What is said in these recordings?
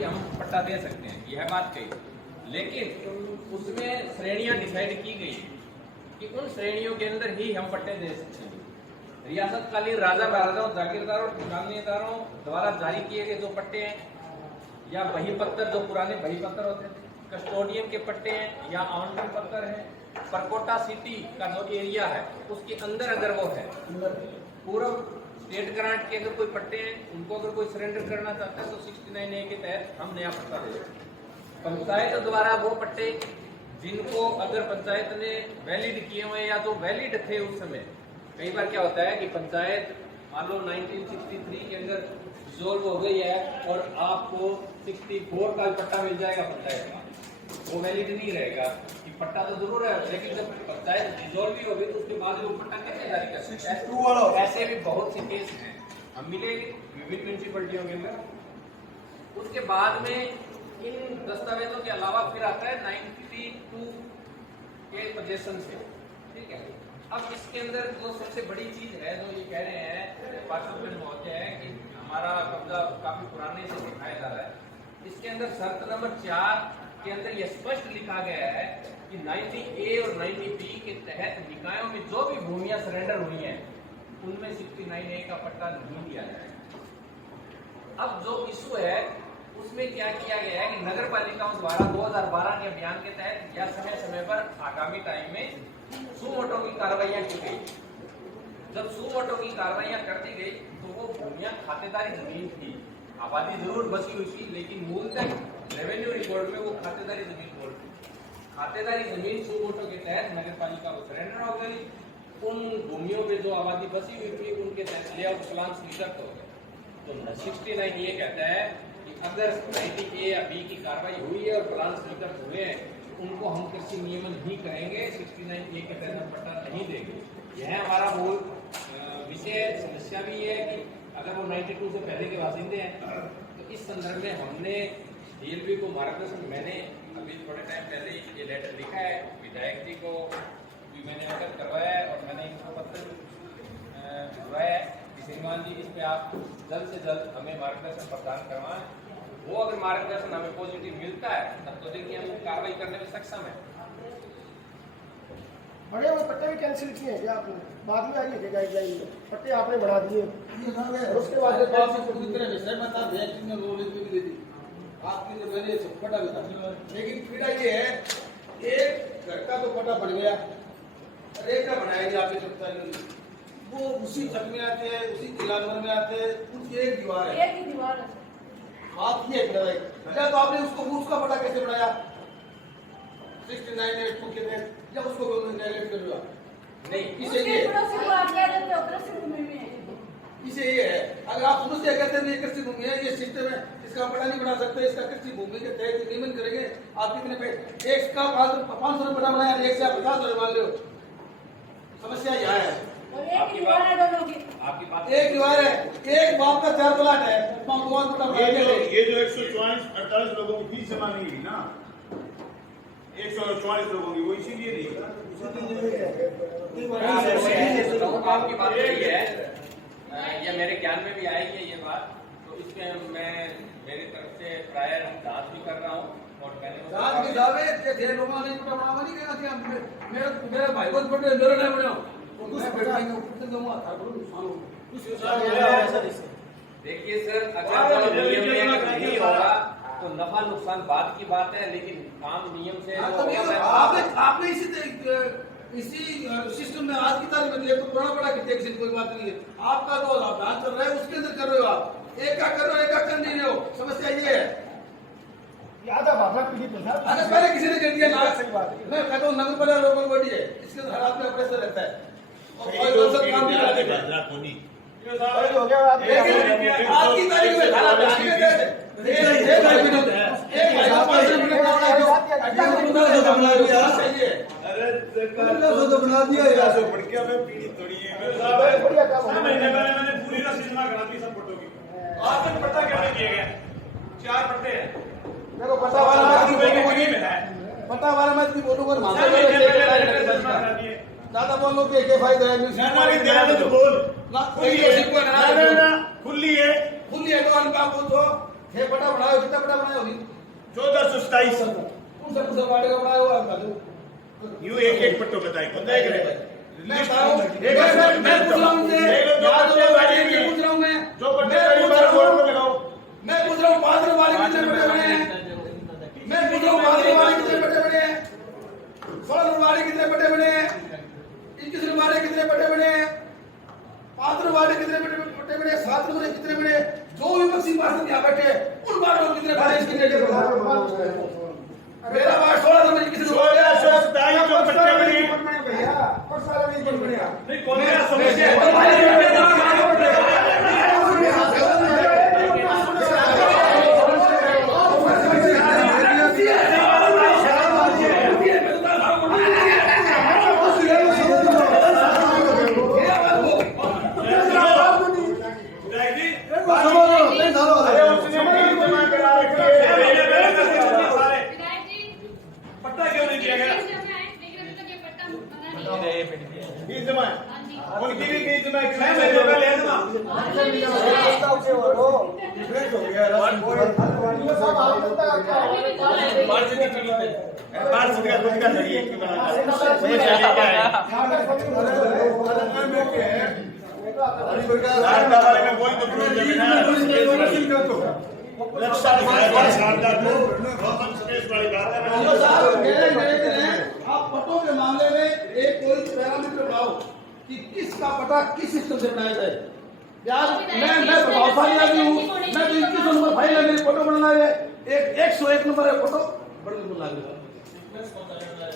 हम पट्टा दे सकते हैं, यह बात कही, लेकिन उसमें श्रेणियां डिसाइड की गई कि उन श्रेणियों के अंदर ही हम पट्टे दे सकते हैं। रियासतकालीन राजा महाराजाओं, जागीरदारों, नामदारों द्वारा जारी किए गए जो पट्टे हैं, या बही पत्तर जो पुराने बही पत्तर होते हैं, कस्टोडियन के पट्टे हैं या आवंटन पत्र है, परकोटा सिटी का जो एरिया है उसके अंदर अगर वो है, पूर्व स्टेट ग्रांट के अगर कोई पट्टे हैं, उनको अगर कोई सरेंडर करना चाहता है तो 69A के तहत हम नया पट्टा देंगे। पंचायत द्वारा वो पट्टे जिनको अगर पंचायत ने वैलिड किए हुए या तो वैलिड थे उस समय, कई बार क्या होता है कि पंचायत मान लो 1963 के अंदर डिसॉल्व हो गई है और आपको 64 का पट्टा मिल जाएगा पंचायत का, वो वैलिड नहीं रहेगा कि पट्टा तो जरूर है, लेकिन जब पंचायत डिसॉल्व भी होगी तो उसके बाद वो पट्टा कैसे जारी कर सकते हैं। ऐसे भी बहुत से केस हैं, हम मिलेंगे विभिन्न म्यूनिसिपलिटियों के अंदर। उसके बाद में इन दस्तावेजों के अलावा फिर आता है 92 के पोजीशन से, ठीक है। अब इसके अंदर जो सबसे बड़ी चीज है जो ये कह रहे हैं पार्टिसिपेंट महोदय है कि हमारा कब्जा काफी पुराने से दिखाया जा रहा है, इसके अंदर शर्त नंबर 4 के अंदर यह स्पष्ट लिखा गया है कि 90A और 90B के तहत निकायों में जो भी भूमियां सरेंडर हुई हैं उनमें 69A का पट्टा नहीं दिया जाएगा। अब जो इशू है उसमें क्या किया गया है कि नगर पालिकाओं द्वारा 2012 के अभियान के तहत या समय समय पर आगामी टाइम में सुमोटो की कार्रवाइयां की गई। जब सुमोटो की कार्रवाइयां कर दी गई तो वो भूमियां खातेदारी जमीन थी, आबादी जरूर बसी हुई थी, लेकिन मूलतः रेवेन्यू रिकॉर्ड में वो खातेदारी जमीन बोल थी। खातेदारी जमीन सुमोटो के तहत नगर पालिका को सरेंडर हो गई। उन भूमियों पे जो आबादी बसी हुई थी उनके तहत लेआउट प्लान स्वीकृत हो गए। तो 69 ये कहता है कि अगर 90A या B की कार्रवाई हुई है और प्लान स्वीकृत हुए हैं उनको हम कृषि नियमन ही करेंगे, 69A के तहत हम पट्टा नहीं देंगे। यह हमारा मूल विषय समस्या भी है कि अगर वो 92 से पहले के बासिंदे हैं तो इस संदर्भ में हमने DLP को मार्गदर्शन, मैंने अभी थोड़े टाइम पहले ये लेटर लिखा है विधायक जी को भी मैंने अवगत करवाया है और मैंने इनको पत्र भिजवाया है कि श्रीमान जी इस पे आप जल्द से जल्द हमें मार्गदर्शन प्रदान करवाएं। वो अगर मार्गदर्शन हमें पॉजिटिव मिलता है तब तो देखिए हम कार्रवाई करने में सक्षम है। बड़े हुए पट्टे भी कैंसिल किए हैं आपने, बाद में आइए गाइडलाइन में पट्टे आपने बढ़ा दिए और उसके बाद आपकी तो मैंने पट्टा भी था, लेकिन पीड़ा ये है एक घर का तो पट्टा बन गया, एक का बनाएंगे आपके चौकीदार वो उसी छत में आते हैं, उसी जिला में आते हैं, उसकी एक दीवार है, एक ही दीवार है। बात ये है क्या तो आपने उसको उसका पट्टा कैसे बनाया 69 के तहत या उसको डायरेक्ट कर दिया नहीं, इसे ये इसे ये है अगर आप शुरू से कहते हैं कृषि भूमि है, ये सिस्टम है, इसका पट्टा नहीं बना सकते, इसका कृषि भूमि के तहत नियमन करेंगे। आप कितने पे एक का 500 रुपया बनाया, एक से आप 50 मान लो, समस्या यहाँ है। आपकी बात एक दीवार है, एक बाप का 4 प्लाट है, ये जो 144 लोगों की फीस जमा नहीं हुई ना, 144 लोगों की, वो इसीलिए नहीं आपकी बात सही है, ये मेरे ज्ञान में भी आई है ये बात, तो इसमें मैं मेरी तरफ से प्रायर जांच भी कर रहा हूँ और मैंने जांच के दावे के थे लोगों ने पट्टा बनावा नहीं कहना कि मेरे भाई को पट्टे मेरे नहीं बनाओ मैं बैठाएंगे ऊपर दूंगा देखिए सर, अगर नियम में नहीं होगा तो नफा नुकसान बाद की बात है, लेकिन काम नियम से आपने इसी सिस्टम में आज की तारीख में तो बड़ा बड़ा किसी कोई बात नहीं है, आपका तो अभियान चल रहा है उसके अंदर कर रहे हो, आप एक का कर रहे हो, एक का कर नहीं रहे हो, समस्या ये है। याद है बाबा पीड़ित अगर पहले किसी ने कर दिया ना, मैं कहता हूँ नगर पालिका लोकल बॉडी है, इसके अंदर हर आदमी प्रेशर रहता है और काम नहीं हो गया आज की तारीख में बना दिया यार, बढ़िया में पीड़ित थोड़ी है। 6 महीने पहले मैंने पूरी रसीद जमा करा दी सब पट्टों की, आज तक पट्टा क्या नहीं किया गया, 4 पट्टे हैं। देखो पट्टा वाला पट्टा वाला मैं तुम बोलूंगा दादा बोलो कि क्या फायदा है तो बोल खुली है खुली है तो अनका बोल दो ये पट्टा बनाओ, कितना पट्टा बनाया होगी? 1427 कौन सा वार्ड का बनाया हुआ है? यू एक एक पट्टो बताए पता है कि मैं पूछ रहा हूँ उनसे, यहाँ तो लोग बैठे हैं, पूछ रहा हूँ मैं। जो पट्टे पहली बार बोर्ड पे लगाओ। मैं पूछ रहा हूँ 5 वाले कितने पट्टे बने हैं? मैं पूछ रहा हूँ 5 वाले कितने पट्टे बने हैं? 16 वाले कितने पट्टे बने हैं? 21 वाले कितने पट्टे बने हैं? 5 वाले कितने पट्टे बने? 7 वाले कितने बने? जो विपक्षी पार्षद यहाँ बैठे हैं, उन वालों कितने बने? इसकी डेट बताओ। मेरा वार्ड 16 नंबर किसी ने 1427 जो पट्टे बने नहीं कौन सा समस्या है? अरे उसने नहीं जमा करा रखे पट्टा क्यों नहीं किया गया? फीस जमा उनकी भी फीस जमा मैं महीने पहले है ना। पार्षद का खुद का चाहिए शारदा वाले में कोई तो प्रॉब्लम है ना। रक्षा शारदा को ओपन स्पेस वाली बात जो है। साहब मेरे निवेदन है, आप पट्टों के मामले में एक कोई पैरामीटर बनाओ कि किसका पट्टा किस सिस्टम से बनाया जाए। यार मैं प्रभावशाली आदमी हूँ, मैं तो 21 नंबर फाइल है, मेरी फोटो बनना है, एक 101 नंबर है फोटो बड़े को लागेगा।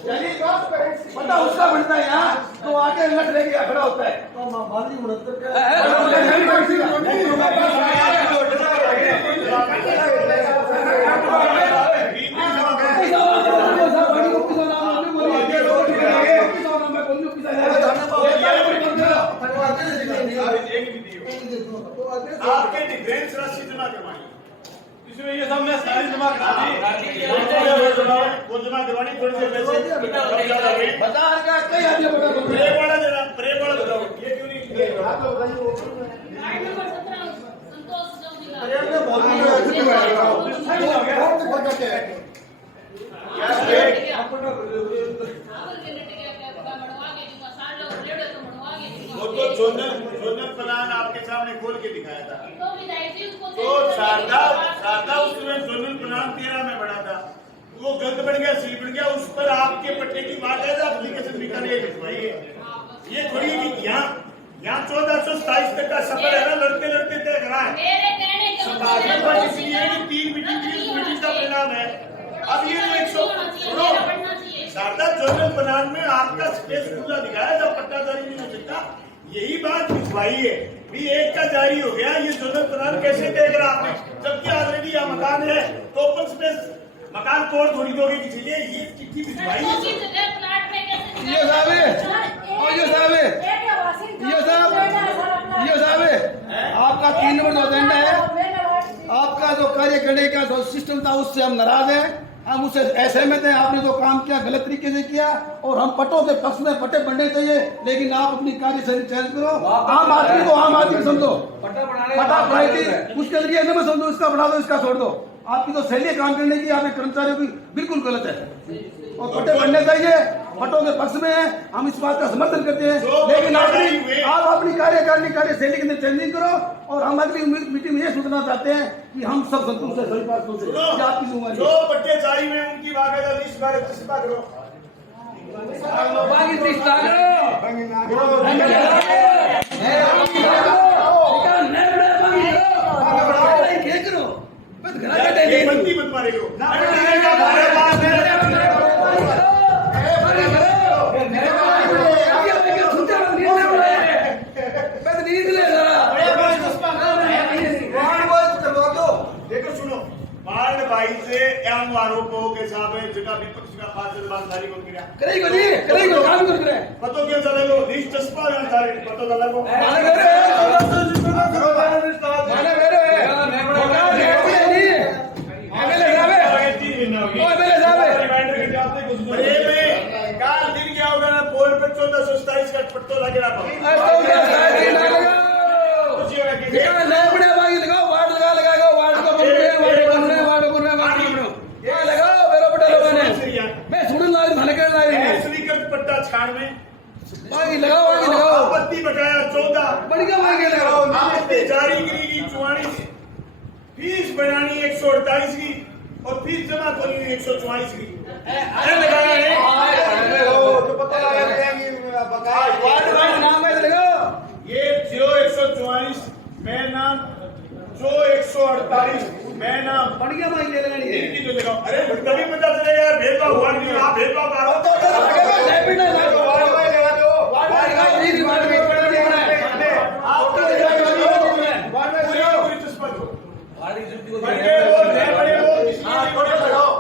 यानी पट्टा उसका बनता है यहाँ, तो आगे लट लेके खड़ा होता है। आपके डिफेंस राशि जमा करवाई इसमें ये सब मैं सारी जमा करा दी। वो जमा करवानी थोड़ी देर पैसे बता का कई आदमी पट्टा बन रहे हैं। प्रे वाला बताओ ये क्यों नहीं वो तो जोनल प्लान आपके सामने खोल के दिखाया था। तो शारदा उस समय जोनल प्लान 13 में बना था, वो गलत बन गया, सील बन गया, उस पर आपके पट्टे की बात है, एप्लीकेशन भी करिए भिजवाइए। ये थोड़ी है कि यहाँ 1427 तक का सफर है ना, लड़ते लड़ते तय करा है। संभालने पर इसलिए कि 3 मीटिंग का परिणाम है। अब ये जो 100 शारदा जोनल प्लान में आपका स्पेस खुला दिखाया, जब पट्टा जारी नहीं हो सकता, यही बात भिजवाई है। भी एक का जारी हो गया, ये जोनल प्लान कैसे तय करा आपने, जबकि ऑलरेडी यहाँ मकान है, तो ओपन स्पेस मकान तोड़ थोड़ी दोगे किसी लिए, ये चिट्ठी भिजवाई है। ये साहब है, आपका 3 नंबर जो एजेंडा है, आपका जो कार्य करने का जो सिस्टम था, उससे हम नाराज हैं, हम उससे असहमत हैं। आपने जो काम किया गलत तरीके से किया, और हम पट्टों के पक्ष में पट्टे बनने चाहिए, लेकिन आप अपनी कार्य शैली चेंज करो। आम आदमी को आम आदमी समझो, पट्टा बनाई थी उसके लिए न समझो, इसका बढ़ा दो, इसका छोड़ दो। आपकी तो शैली काम करने की आपके कर्मचारियों की बिल्कुल गलत है, और पट्टे बनने चाहिए, पट्टों के पक्ष में है, हम इस बात का समर्थन करते हैं। लेकिन आप अपनी कार्यकारिणी कार्य शैली के अंदर चेंजिंग करो, और हम अगली मीटिंग में ये सोचना चाहते हैं कि हम सब संतुष्ट है, सभी पार्टियों से। आपकी जिम्मेवारी जो पट्टे जारी में उनकी बाकायदा लिस्ट बारे चस्पा करो। ये बंदी मत मारेगो। देखो सुनो, वार्ड 22 से एवं आरोपों के सामने जगह विपक्ष का पार्षद ईमानदारी को गिरा करेगा काम कर रहे हैं। पतो क्या चलेगो लिस्ट चस्पा ईमानदारी पतो चलेगो। काल दिन क्या होगा ना, बोर्ड पे 1427 का पट्टो लगे रहा लगाओ, वार्ड लगाओ, वार्ड का बनानी 148 की और फीस जमा करनी 144 की। अरे लगाया है तो पता लगा कि बकाया वार्ड का नाम है देखो ये जो 144 मैं नाम जो 148 मैं नाम बढ़िया भाई ले लेनी है इनकी जो लगाओ। अरे तभी पता चलेगा यार भेदभाव हुआ नहीं, आप भेदभाव करो। डेबिट है वार्ड में लगा दो वार्ड में वार्ड में आपको वार्ड में पूरी चस्पा दो हमारी जुटी को बड़े हो नए बड़े हो हां थोड़े लगाओ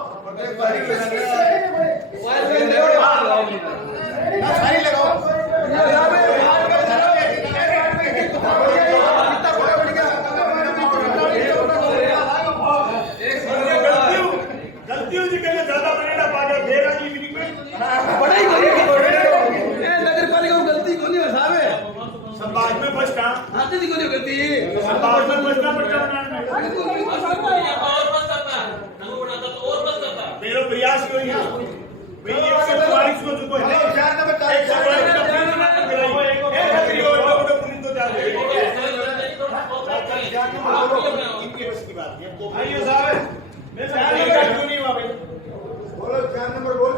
सारी लगाओ गलतियों जी कहने ज्यादा बनेगा पागल मेरा की मीटिंग में बड़ा ही करेगी नगर पालिका को गलती कोनी है साहब समाज में बचना आते दी कोनी गलती समाज में बचना पड़ता है मेरा प्रयास क्यों नहीं है भाई 144 को चुको है 144 का पुलिस तो जा रही है इनके बस की बात है आइए साहब मैं क्यों नहीं हुआ भाई बोलो 4 नंबर बोल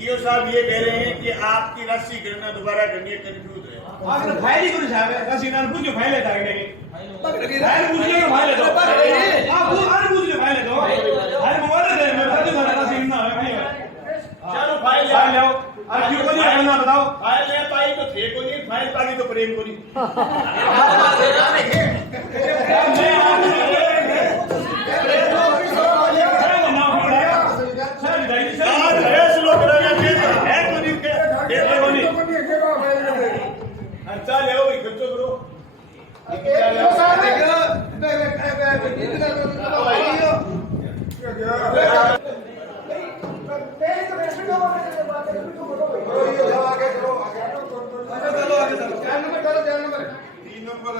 ईओ साहब ये कह रहे हैं कि आपकी राशि गणना दोबारा करनी है, कंफ्यूज है। आपने फाइल ही कौन साहब है राशि नाम पूछ के फाइल लेता है कि फाइल पूछ के फाइल लेता आप वो आने पूछ के फाइल लेता फाइल मोबाइल दे मैं बता दूंगा राशि ना है नहीं है चलो फाइल फाइल ले आओ आप क्यों को नहीं करना बताओ फाइल ले पाई तो थे को नहीं, फाइल पाई तो प्रेम को नहीं।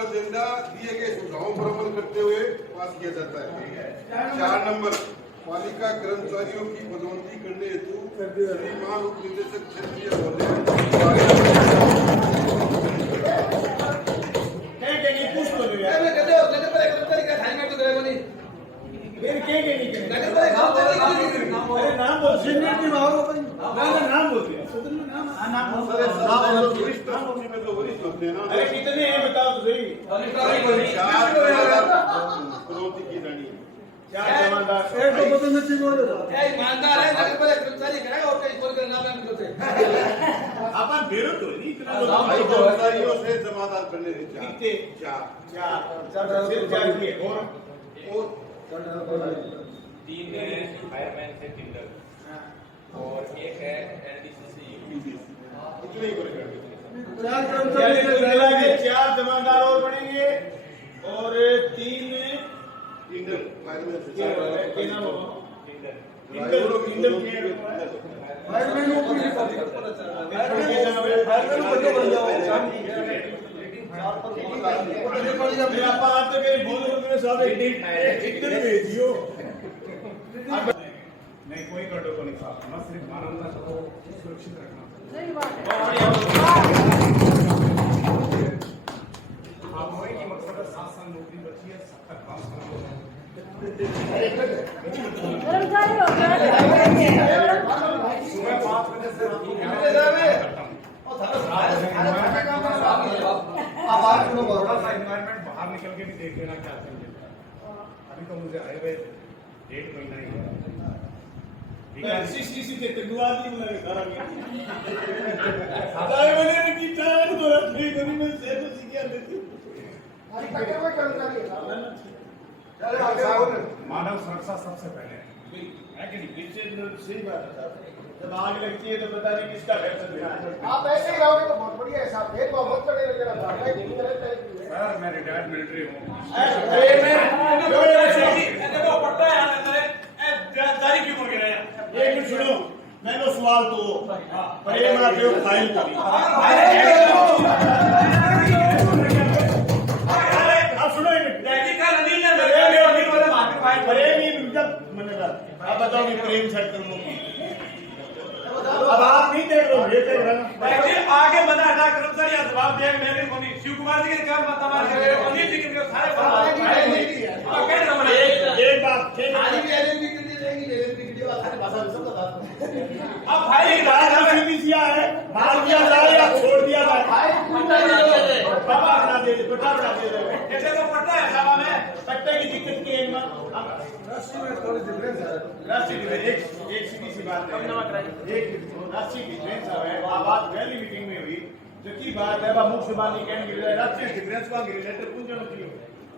एजेंडा दिए गए सुझावों पर अमल करते हुए पास किया जाता है। 4 नंबर पालिका कर्मचारियों की पदोन्नति करने हेतु श्रीमान उप निदेशक क्षेत्रीय अरे कितने हैं बताओ तो सही। 4 करोड़ की रानी है। 4 जमादार ईमानदार है नगर पर कर्मचारी करेगा और कहीं बोल कर नाम है मुझे अपन बेरो तो नहीं इतना भाई कर्मचारियों से जमादार करने हैं कितने? 4 4 किए और 3 है फायरमैन से टिंडर और 1 है एनडीसीसी इतने ही करेगा। 4 जमादार और बनेंगे और 3 इंडल फायरमैन से के नाम हो टिंडर इंडल के नहीं कोई कंट्रोल को नहीं साफ ना सिर्फ मानवता को सुरक्षित रखना आप वही की मकसद है 7 साल नौकरी बची है 70 काम सुबह 5 बजे से रात को 11 बजे एनवायरमेंट बाहर निकल के भी देख लेना क्या चल रहा है। अभी तो मुझे आए हुए 1.5 महीना ही हुआ सीसी से टगुआ दी मुझे सारा में सारे मैंने की चार तो रखी बनी में से तो सीखी आती थी अरे टक्कर में कर्मचारी है चलो आगे बोल मानव सुरक्षा सबसे पहले है कि नहीं पीछे सही बात है साहब जब आग लगती है तो पता नहीं किसका घर चल रहा है। आप ऐसे ही रहोगे तो बहुत बढ़िया है साहब भेदभाव मत करिए जरा सर मैं रिटायर्ड मिलिट्री हूं देखो पट्टा है अंदर जारी क्यों कर रहे हैं एक मिनट सुनो मैं तो सवाल तो प्रेम आते हो फाइल करी अब सुनो एक मिनट प्रेम ही जब मैंने कहा अब बताओ कि प्रेम छट कर लो अब आप नहीं देख रहे हो ये देख रहे हो आगे बना था कर्मचारी जवाब दिया मैं भी कोनी शिव कुमार जी के काम मत मार के अनिल जी के सारे अब क्या नाम है एक बात ठीक है आज भी एलएलबी के लिए रहेंगी एलएलबी के लिए आसानी भाषा में सब बता दूं अब भाई एक बात सीबीसीआ है मार दिया जाए या छोड़ दिया जाए बाबा बना दे पट्टा बना दे कैसे तो पड़ता है सभा में पट्टे की दिक्कत की है राष्ट्रीय में थोड़ी डिफरेंस है राष्ट्रीय एक सीधी सी बात है एक राष्ट्रीय डिफरेंस है बात पहली मीटिंग में हुई जो की बात है मुख्य बानी कहने के लिए राष्ट्रीय डिफरेंस को रिलेटेड पूछना चाहिए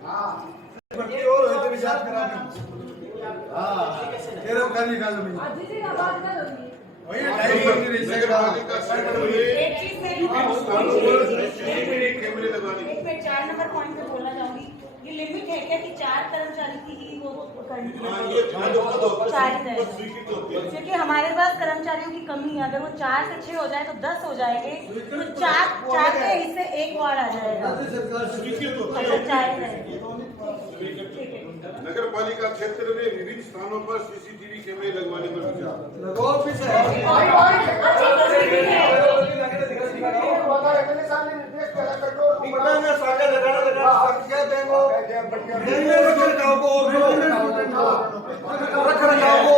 हां ये और होते विचार करा दी हां तेरे करनी का जमीन जी जी आवाज कर होगी वही डायरेक्ट नगर पालिका क्षेत्र में एक चीज मैं विभिन्न स्थानों पर सीसीटीवी कैमरे लगाने एक पे 4 नंबर पॉइंट पे बोलना चाहूंगी ये लिमिट है क्या कि 4 कर्मचारी की ही वो करनी हाँ, है ये चार ही रहेगा। स्वीकृत होती है क्योंकि हमारे पास कर्मचारियों की कमी है अगर वो 4 से 6 हो जाए तो 10 हो जाएंगे तो 4 के हिस्से 1 वार्ड आ जाएगा अच्छा 4 ही रहेंगे ठीक है नगर पालिका क्षेत्र में विभिन्न स्थानों पर सीसीटीवी कैमरे लगवाने पर विचार लगाओ पीछे अच्छी तस्वीर है एमएलए साहब ने निर्देश दिया कर दो पता है साका लगा क्या देंगो देंगे रख रखाव को रख रखाव को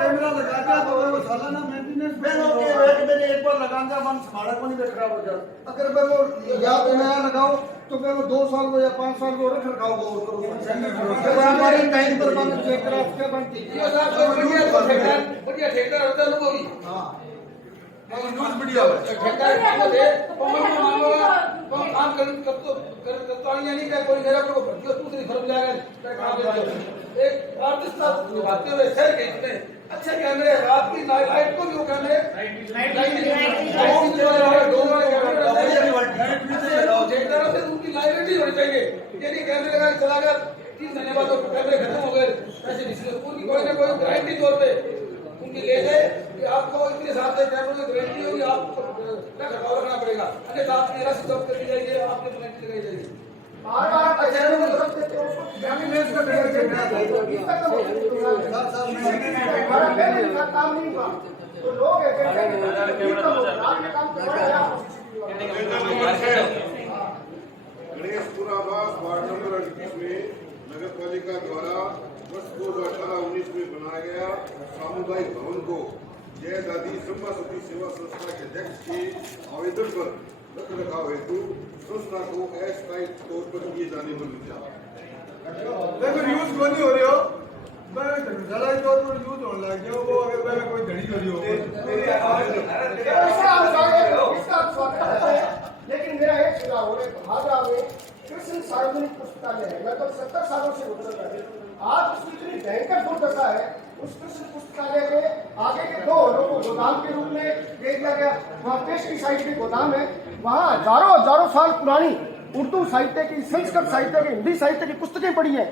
कैमरा लगा दिया तो वो सालाना मेंटेनेंस बेलो के वेट में एक बार लगा दिया मन हमारा को नहीं खराब हो जाए अगर मैं वो याद नया लगाओ तो मैं वो 2 साल को या 5 साल को रख रखाव को अगर हमारे टाइम पर बंद चेक करा क्या बनती ये साहब बढ़िया ठेकेदार होता है लोगों की हां न्यूज़ मीडिया काम करता नहीं क्या कोई मेरा को जो दूसरी फर्म जाएगा एक आर्टिस्ट निभाते हुए शहर के इतने अच्छे कैमरे रात की लाइट को भी वो कैमरे ठेकेदारों से उनकी लाइबिलिटी होनी चाहिए ये नहीं कैमरे लगा के चला गया 3 महीने बाद तो कैमरे खत्म हो गए ऐसे उनकी कोई ना कोई गारंटी तौर पे उनकी ले जाए कि आपको इतने साल से कैमरों की गारंटी होगी आपको रखरखाव रखना पड़ेगा अन्यथा आपकी रसीद जब्त कर दी जाएगी आपकी पेनल्टी लगाई जाएगी बार-बार कचहरी में तरफ देते हो उसको फैमिली में इसका डेढ़ चेक हमारा पहले का काम नहीं हुआ तो लोग गणेशपुरावास वार्ड नंबर 38 में नगर पालिका द्वारा वर्ष 2018-19 में बनाया गया सामुदायिक भवन को जय दादी संभा सती सेवा संस्था के अध्यक्ष के आवेदन पर रख रखाव हेतु संस्था को अस्थायी तौर पर किए जाने पर विचार देखो यूज क्यों नहीं हो रहे हो मैं धर्मशाला के तौर पर यूज होने लग गया वो अगर मैं कोई घड़ी हो रही हो लेकिन मेरा एक सुझाव है भागरा में कृष्ण सार्वजनिक पुस्तकालय है लगभग 70 सालों से उपलब्ध है आज उसकी इतनी भयंकर दुर्दशा है उस कृष्ण पुस्तकालय के आगे के 2 हॉलों को गोदाम के रूप में दे दिया गया वहाँ पेशवी साइड के गोदाम है वहाँ हजारों साल पुरानी उर्दू साहित्य की संस्कृत साहित्य की हिंदी साहित्य की पुस्तकें पड़ी है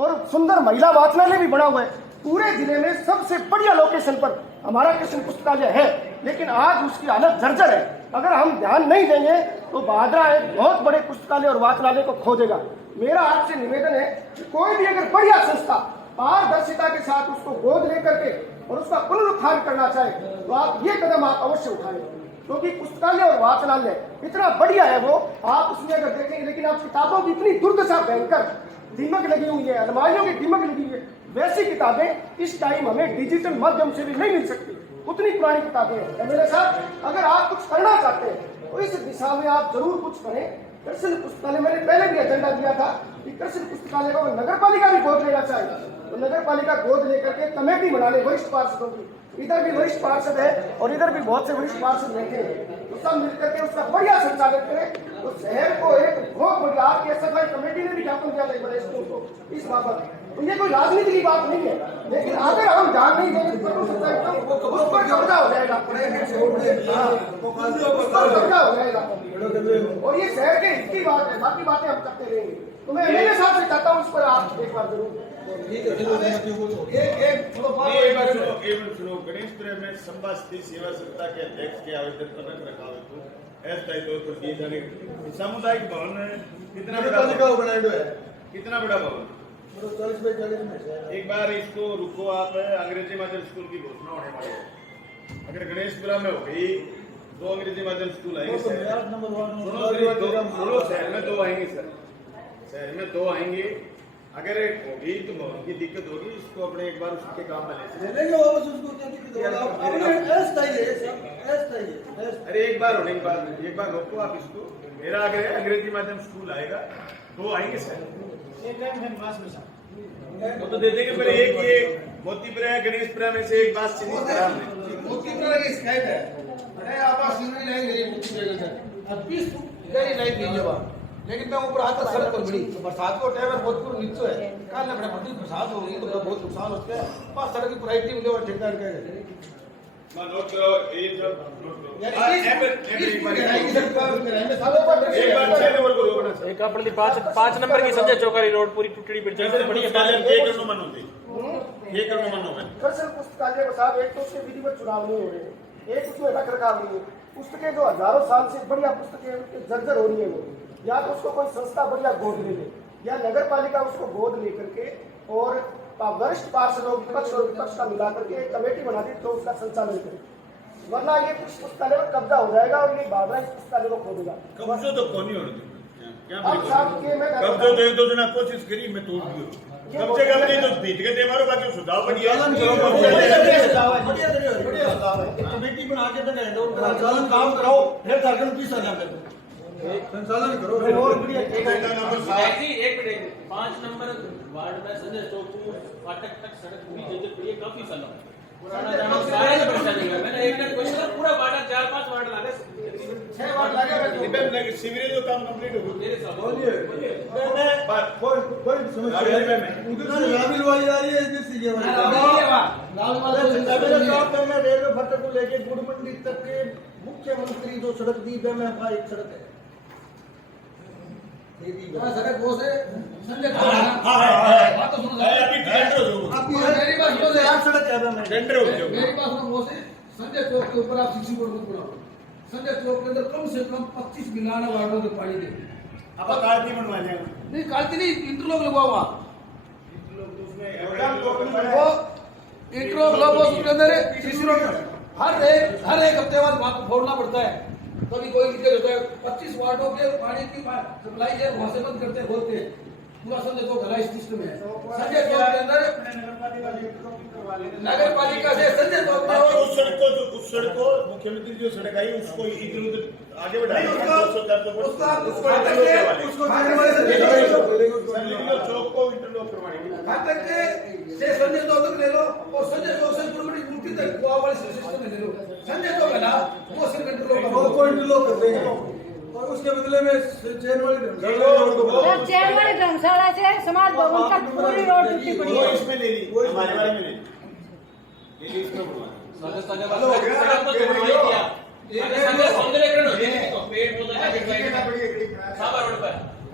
और सुंदर महिला वाचनालय भी बना हुआ है पूरे जिले में सबसे बढ़िया लोकेशन पर हमारा कृष्ण पुस्तकालय है लेकिन आज उसकी हालत जर्जर है अगर हम ध्यान नहीं देंगे तो भादरा एक बहुत बड़े पुस्तकालय और वाचनालय को खो देगा मेरा आपसे निवेदन है कि कोई भी अगर बढ़िया संस्था पारदर्शिता के साथ उसको गोद लेकर के और उसका पुनरुत्थान करना चाहे तो आप ये कदम आप अवश्य उठाएं क्योंकि पुस्तकालय और वाचनालय इतना बढ़िया है वो आप उसमें अगर देखेंगे लेकिन आप किताबों की इतनी दुर्दशा भयंकर दीमक लगी हुई है अलमारियों की दीमक लगी हुई है वैसी किताबें इस टाइम हमें डिजिटल माध्यम से भी नहीं मिल सकती उतनी पुरानी किताबें हैं एमएलए साहब अगर आप कुछ करना चाहते हैं तो इस दिशा में आप जरूर कुछ करें कृष्ण पुस्तकालय मैंने पहले भी एजेंडा दिया था कि कृष्ण पुस्तकालय को नगर पालिका भी गोद लेना चाहिए तो नगर पालिका गोद लेकर के कमेटी बना ले वरिष्ठ पार्षदों की इधर भी वरिष्ठ पार्षद है और इधर भी बहुत से वरिष्ठ पार्षद बैठे हैं तो सब मिलकर के उसका बढ़िया संचालन करें तो शहर को एक बहुत बढ़िया आपकी एसएफआई कमेटी ने भी ज्ञापन दिया था वरिष्ठों को इस बाबत तो ये कोई राजनीति की बात नहीं है लेकिन अगर हम ध्यान नहीं देंगे तो उस पर कब्जा हो जाएगा कब्जा हो जाएगा और ये शहर के हित की बात है बाकी बातें हम करते रहेंगे तो मैं एमएलए साहब से चाहता हूँ उस पर आप एक बार जरूर सुनो गणेशपुर में संभा सती सेवा संस्था के अध्यक्ष के आवेदन पर रख रखाव हेतु अस्थायी तौर पर दिए जाने सामुदायिक भवन कितना बड़ा भवन 40 बाई 40 में एक बार इसको रुको आप अंग्रेजी माध्यम स्कूल की घोषणा होने वाली है अगर गणेशपुरा में हो गई 2 अंग्रेजी माध्यम स्कूल आएंगे सुनो शहर में 2 आएंगे सर, शहर में 2 आएंगे। अगर होगी तो उनकी दिक्कत होगी, इसको अपने एक बार उसके काम में ले लेंगे वापस उसको, क्या दिक्कत है? अरे एक बार होने के बाद एक बार रोको आप इसको। मेरा आग्रह है अंग्रेजी माध्यम स्कूल आएगा, 2 आएंगे सर। वो तो दे देंगे, पर एक ये मोतीपुरा गणेशपुरा में से एक बात चिन्हित करा हमने। मोतीपुरा की शिकायत है, अरे आप सिवनी लाइन गई मोतीपुरा के अब 20 गई लाइन गई है वहाँ, लेकिन मैं ऊपर आता सड़क पर बड़ी तो बरसात को टाइम है, बहुत नीचे है, काल में बड़ा बड़ी बरसात हो गई तो बहुत नुकसान होता है। पास सड़क की प्रायोरिटी मिले और ठेकेदार कहे नोट करो ये सब नोट करो। एक अपनी 5 नंबर की संजय चौकारी रोड पूरी टूटड़ी पड़ी है, बड़ी दरअसल पुस्तकालय में साहब एक तो उसके विधिवत चुनाव नहीं हो रहे हैं, एक उसमें रख रखाव नहीं है, पुस्तकें जो हजारों साल से बढ़िया पुस्तकें उनकी जर्जर हो रही है वो, या तो उसको कोई संस्था बढ़िया गोद ले ले, या नगर पालिका उसको गोद लेकर के और वरिष्ठ पार्षदों विपक्ष और विपक्ष का मिलाकर के एक कमेटी बना दी तो उसका संचालन करे, वरना ये पुस्तकालय में कब्जा हो जाएगा और ये बाबरा इस पुस्तकालय को खो देगा। कब्जा तो कौन ही होने क्या अब साहब ये मैं कब्जा तो 1-2 जना कोशिश करी मैं तोड़ दियो, कब्जे का नहीं तो बीत गए थे मारो, बाकी सुधार बढ़िया कमेटी बना के संचालन काम कराओ, फिर झारखंड की सरकार करो, संचालन करो और एक मिनट 5 नंबर वार्ड में संजय चौक फाटक तक सड़क पूरी जर्जर पड़ी है काफी सालों में, सारे ने परेशानी हुआ। मैंने एक दिन क्वेश्चन पूरा वार्ड 4-5 वार्ड लागे 6 वार्ड लागे सीवरेज का काम कंप्लीट हो मेरे साथ कोई समस्या नहीं, उधर से राविल वाली आ रही है, इधर से ये वाली काम करना। रेलवे फाटक को लेके गुड़ मंडी तक के मुख्यमंत्री जो सड़क दी है, मैं एक सड़क है सड़क वो से संजय बात तो सुनो, मेरी बात सुनो, सड़क है मेरी बात सुनो, वो से संजय चौक के ऊपर आप सीसी बोर्ड बनाओ, संजय चौक के अंदर कम से कम 25 मिलाना वार्डों के पानी दे, अब कार्ती बनवा जाएगा नहीं कार्ती नहीं, इंटरलॉक लगवा हुआ वो इंटरलॉक लगवा, उसके अंदर सीसी रोड हर एक हफ्ते बाद वहां को फोड़ना पड़ता है, कभी कोई लीकेज होता है। 25 वार्डों के पानी की सप्लाई है वहां से बंद करते खोलते हैं, पूरा संजय चौक हरा सिस्टम है। संजय चौक के अंदर नगर पालिका से संजय चौक में उस सड़क को मुख्यमंत्री जो सड़क आई उसको इधर उधर आगे बढ़ाई, चौक को इंटरलॉक करवाएंगे, संजय चौक तक ले लो और संजय चौक से गुरुमंडी तक गोवा वाले सिस्टम में ले लो, संजय चौक है ना वो सिर्फ इंटरलॉक कर देंगे और उसके बदले में चेन वाली धर्मशाला से समाज भवन तक पूरी रोड टूटी पड़ी है। इसमें ले ली, हमारे बारे में ले ली, इसमें बनवा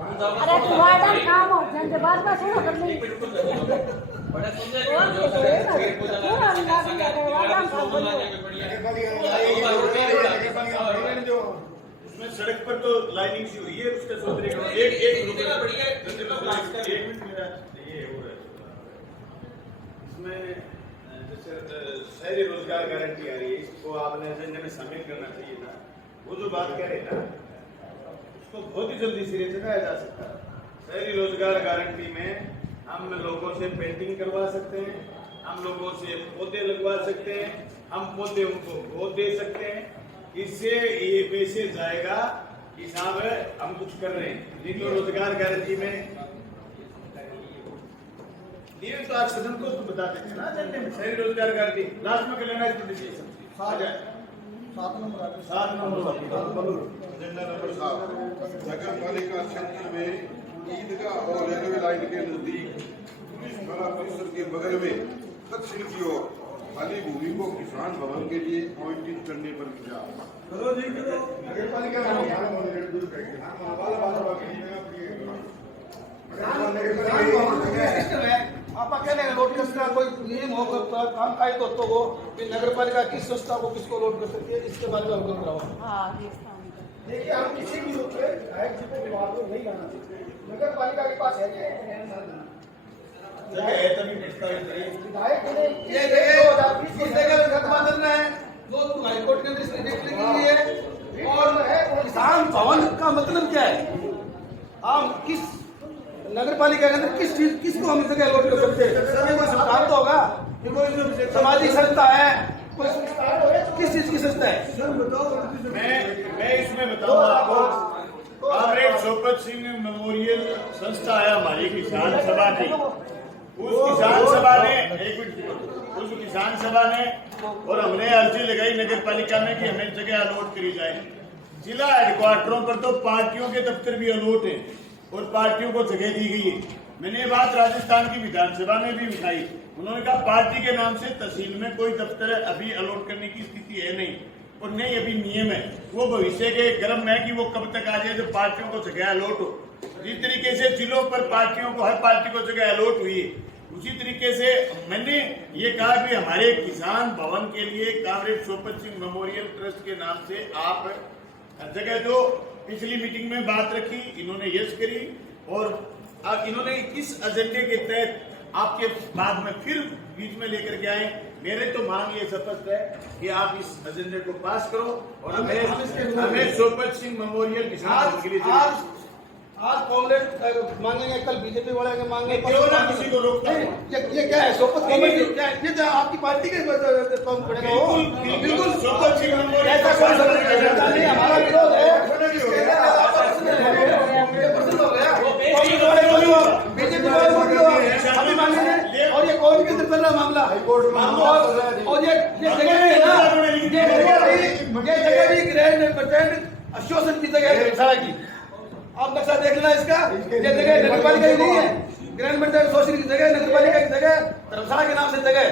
अरे तुम्हारा काम हो जाए बाद में सुनो कर ले उसमें सड़क पर तो लाइनिंग सी हुई है, उसके सोचने का एक मिनट मेरा ये हो रहा है इसमें जैसे शहरी रोजगार गारंटी आ रही है, इसको आपने एजेंडे में शामिल करना चाहिए था। वो जो बात कह रहे था उसको बहुत ही जल्दी सिरे चढ़ाया जा सकता है। शहरी रोजगार गारंटी में हम लोगों से पेंटिंग करवा सकते हैं, हम लोगों से पौधे लगवा सकते हैं, हम पौधे उनको गोद दे सकते हैं, इससे ये पैसे जाएगा कि साहब हम कुछ कर रहे हैं। लेकिन रोजगार गारंटी में ये तो आज सदन को तो बता देते ना एजेंडे में शहरी रोजगार गारंटी लास्ट में लेना है, 7 नंबर एजेंडा नंबर 7 नगर पालिका क्षेत्र में ईदगाह और रेलवे लाइन के नजदीक पुलिस थाना परिसर के बगल में दक्षिण की ओर खाली भूमि को किसान भवन के लिए पॉइंटिंग करने पर विचार। नगर पालिका आप अकेले नोटिस का कोई नियम हो सकता है, काम कायद हो तो वो नगर पालिका किस संस्था को किसको लोड कर सकती है, इसके बारे में अवगत कराओ। देखिए हम किसी भी रूप में विधायक जी को विवाद में नहीं लाना चाहते, नगर पालिका के पास है जगह है तभी प्रस्तावित करिए। विधायक ने ये देखिए 2020 की जगह गठबंधन है, जोधपुर हाईकोर्ट के अंदर इसने देखने के लिए। और किसान भवन का मतलब क्या है? हम किस नगर पालिका के अंदर किसको हम जगह अलॉट कर सकते हैं? कोई सरकार तो होगा कि कोई सामाजिक संस्था है, कोई किस चीज की संस्था है? मैं इसमें बताऊंगा आपको। कॉमरेड शोपत सिंह मेमोरियल संस्था है हमारी किसान सभा की। उस किसान सभा ने और हमने अर्जी लगाई नगर पालिका में कि हमें जगह अलॉट करी जाए। जिला हेडक्वार्टरों पर तो पार्टियों के दफ्तर भी अलॉट है और पार्टियों को जगह दी गई है। मैंने ये बात राजस्थान की विधानसभा में भी उठाई। उन्होंने कहा पार्टी के नाम से तहसील में कोई दफ्तर अभी अलॉट करने की स्थिति है नहीं, और नहीं अभी नियम है। वो भविष्य के गर्म है कि वो कब तक आ जाए जब पार्टियों को जगह अलॉट हो। जिस तरीके से जिलों पर पार्टियों को हर पार्टी को जगह अलॉट हुई है, उसी तरीके से मैंने ये कहा कि हमारे किसान भवन के लिए कॉमरेड शोपत सिंह मेमोरियल ट्रस्ट के नाम से आप जगह दो। पिछली मीटिंग में बात रखी, इन्होंने यस करी, और अब इन्होंने किस एजेंडे के तहत आपके बाद में फिर बीच में लेकर के आए। मेरे तो मांग ये स्पष्ट है कि आप इस एजेंडे को पास करो और हमें शोपत सिंह मेमोरियल किसान के लिए आज कांग्रेस मांगेंगे, कल बीजेपी वाले मांगेंगे, क्यों ना किसी को रोकता है? ये क्या है? शोपत कमेटी क्या है? ये तो आपकी पार्टी के काम करेगा। बिल्कुल शोपत सिंह मेमोरियल ऐसा कोई नहीं, हमारा विरोध है। बीजेपी वाले अभी मांगेंगे, और ये कोर्ट के अंदर चल रहा मामला, और ये जगह है ना, ये जगह भी ग्रैंड बजट एसोसिएशन की जगह है सारा की। आप नक्शा देख लेना इसका, ये जगह नगर पालिका की नहीं है, ग्रैंड बजट एसोसिएशन की जगह, नगर पालिका की जगह, धर्मशाला के नाम से जगह।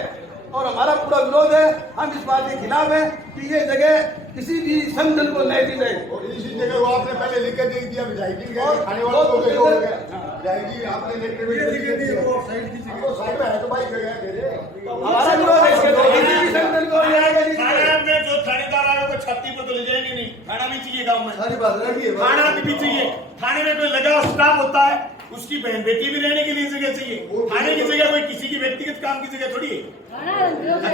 और हमारा पूरा विरोध है, हम इस बात के खिलाफ है कि ये जगह किसी भी संगठन को नहीं दी जाए। और इसी जगह को आपने पहले लिख के दे दिया विधायक जी, खाने वालों को विधायक जी आपने लिख के साइड में है तो भाई जगह भेजे। हमारा विरोध है इसके, किसी भी संगठन को थाना में जो थानेदार आए वो छाती पर तो ले जाएंगे नहीं, थाना भी चाहिए गाँव में, सारी बात रखी है। थाना भी चाहिए। थाने में कोई लगा स्टाफ होता है, उसकी बहन बेटी भी रहने के लिए जगह चाहिए। थाने की जगह कोई किसी की व्यक्तिगत काम की जगह थोड़ी है।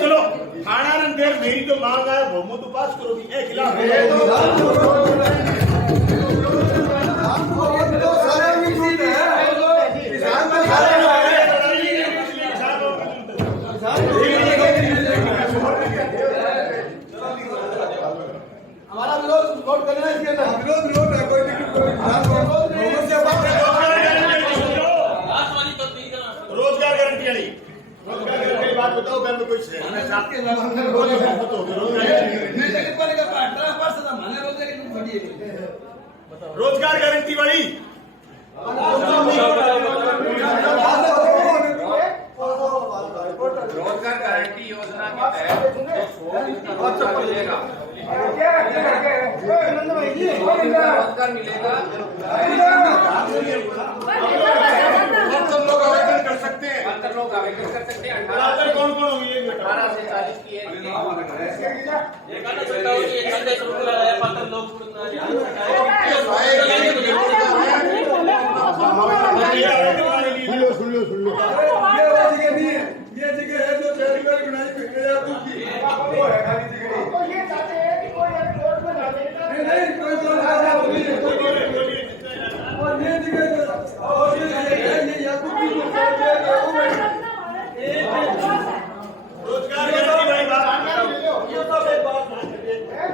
चलो थाना रंधेर मेरी तो मांग है, बहुमत तो पास करोगी ए खिलाफ हमारा विरोध नोट करना है इसके अंदर। विरोध है, कोई रोजगार गारंटी वाली बात बताओ। मैं कोई रोजगार गारंटी वाली रोजगार गारंटी योजना के तहत रोजगार मिलेगा, रोजगार मिलेगा। लोग आवेदन कर सकते हैं, 72 लोग आवेदन कर सकते हैं। 18 कौन कौन होंगे? 18 से 40 की एज सुन लो ये जगह है जो चैरिटेबल बनाई गई है आपको की। आपको है खाली जगह। आपको ये चाहते हैं कि कोई एक कोर्ट में ना देना। नहीं कोई बात नहीं, और ये जगह और ये याकूब की रोजगार गारंटी वाली बात ये तो एक बात है।